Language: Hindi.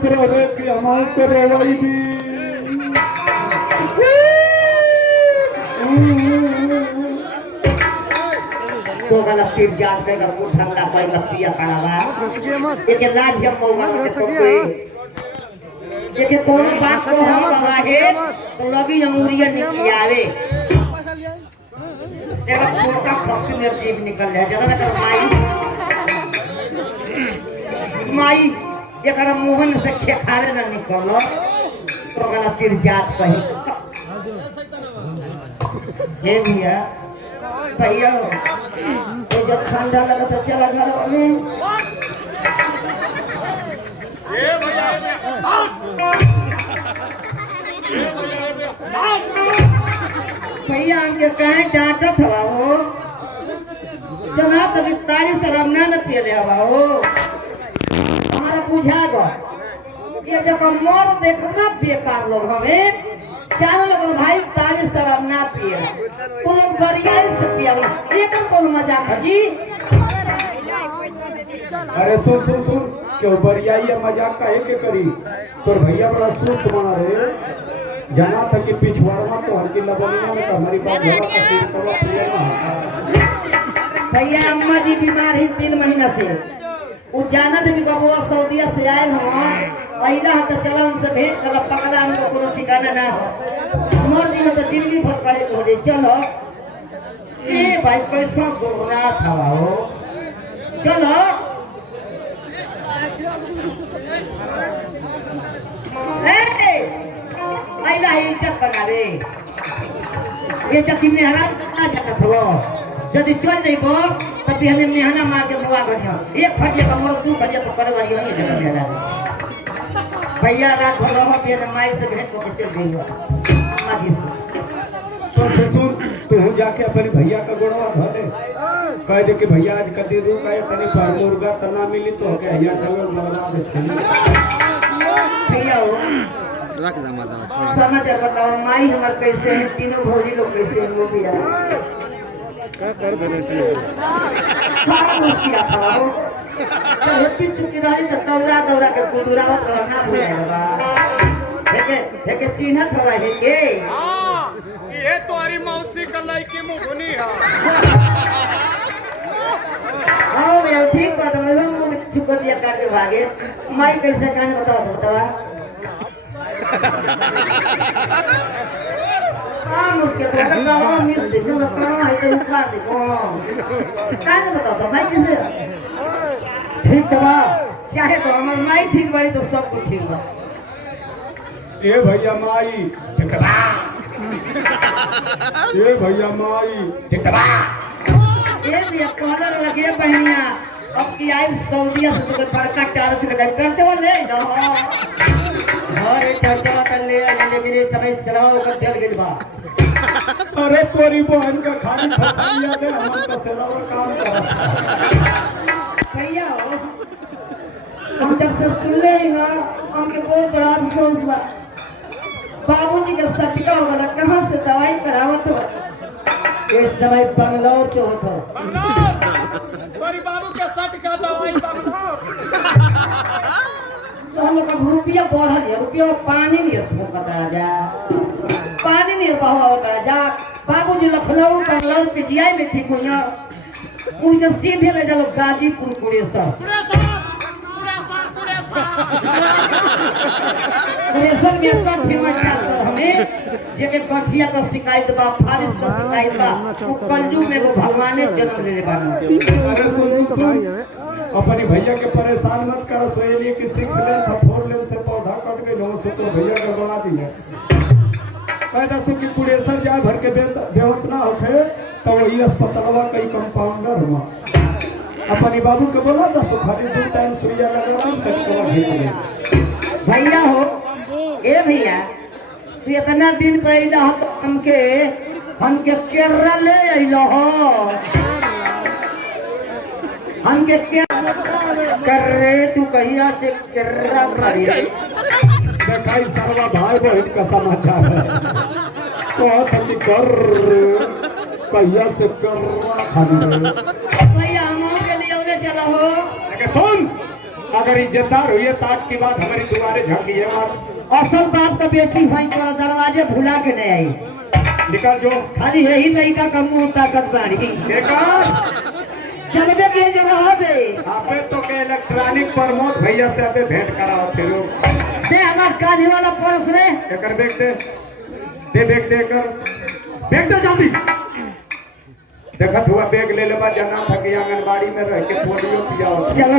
चुप रहे कि हमारे को रोवाई भी तो गलत तीर जात के कर कुछ ठंडा कोई गलतियां करावा एक लाज हम मौका के तो कोई देखे कोनो बात को हम है तो लगी अंगुरिया निकल आवे तेरा छोटा खस्सी में जीव निकल है ज्यादा कर माई ये कर मोहन से खेखारे न निकलो तो गलत तीर जात कही हे भैया भैया ये जब ठंडा लगा तो चला घर में भैया हमके कहे डांटा था वो जनाब तभी 40 तरह ना पिए दे हो हमारा बुझा गो ये जब मोर देखना बेकार लोग हमें चारों लोग भाई 40 तरह ना पिए तुम बढ़िया से पिया एक कौन मजाक है जी अरे सुन सुन सुन क्यों बढ़िया ये मजाक का एक करी तो भैया बड़ा सुस्त बना रहे जाना था कि पिछवाड़ा तो हल्की लगनिया में हमारी बात भैया अम्मा जी बीमार ही 3 महीना से वो जाना थे कि बबुआ सऊदीया से आए हम अइला तो चला उनसे भेंट कर पकड़ा हमको कोनो ठिकाना ना हो मोर जी में तो जिंदगी भर करे हो जाए चलो ए भाई कैसा गोरा था हो चलो ए अइला इज्जत बनावे ये जति में हराम ना जगत हो यदि चल नहीं को तब हमें मेहना मार के मुआ गनियो एक फटिया का मोर 2 फटिया तो करे वाली नहीं जगह मेरा भैया रात भर रहो पे माई से भेंट को चल गई हो अम्मा जी से सुन तू जाके अपने भैया का गोड़वा धरे कह दे कि भैया आज कदी रू का तनी पर मुर्गा तना मिली तो के भैया चलो मरवा दे भैया हो रख दे माता समाचार बताओ माई हमार कैसे हैं तीनों भौजी लोग कैसे हैं वो भी यार क्या कर दे रही थी क्या था तो होती चुकी रही तो तौला दौरा के कुदुरावत रहना भूलेगा देखे चिन्हत हवा है के ये तुम्हारी मौसी का लड़की मुखनी है हां मैं ठीक बात हम लोग में छुपट दिया काट के भागे माई कैसे कान बताओ बतावा मुझके तो गाँव में मिल देखो ना कहाँ है तो उखाड़ देखो कान बताओ तो माई कैसे ठीक बा चाहे तो हमर माई ठीक बारी तो सब कुछ ठीक बा ए भैया माई ठिकबा ए भैया माई ठिकबा ये भी कॉलर लगे बहनिया अब की आई सऊदीया से तो बड़का टार से डॉक्टर से वो ले जाओ अरे डॉक्टर कर ले लेकिन ये समय सलाह कर चल गई बा अरे तोरी बहन का खाली फसिया दे हम तो सेवा काम कर भैया हम जब से सुनले ही ना हमके बहुत बड़ा अफसोस बा बाबूजी का सटका हो गया कहां से दवाई करावत हो इस समय बंगलौर से होता तुम्हारी बाबू के सट का दवाई बंगलौर तो हम लोग रुपया बढ़ल है रुपया पानी नहीं बता जा पानी नहीं बहा होता जा बाबूजी लखनऊ बंगलौर पीजीआई में ठीक हुई उनके सीधे ले चलो गाजीपुर कुरेसर कुरेसर में इसका फेमस डॉक्टर हमें जेके गठिया का शिकायत बा फारिस का शिकायत बा वो कंजू में वो भगवाने जन्म ले बानो अपनी भैया के परेशान मत कर सोएली कि 6 लेन था 4 लेन से पौधा कट गई हो सो तो भैया का बना दिया कहता सो कि कुरेसर जाए भर के बेहोश ना होखे तो वही अस्पतालवा कई कंपाउंडर हुआ अपनी बाबू के बोला था सो खाली 2 टाइम सुइया लगवा सेट कर दे भैया हो ए भैया तू इतना दिन पहले हमके केरला ले आइलो हो हमके क्या कर रे तू कहिया से केरला खड़ी देखाई सारा भाई बहन का समाचार है तो हल्दी कर कहिया से कर खाली भैया हम के लिए उन्हें चला हो सुन अगर इज्जतदार हुई है तो आज की बात हमारी दुआरे झांकी है मत। असल बात तो बेटी भाई तोरा दरवाजे भुला के नहीं आई। निकल जो खाली यही लड़का का मुंह ताकत बाड़ी। देखा चलबे के जगह बे आपे तो के इलेक्ट्रॉनिक प्रमोद भैया से आपे भेंट कराओ फिर दे हमार कान्ही वाला पर्स रे। एकर बैग दे बैग दे कर बैग दे जल्दी। देखत हुआ बैग ले लेबा जना थक आंगनबाड़ी में रह के पोलियो पिया। चलो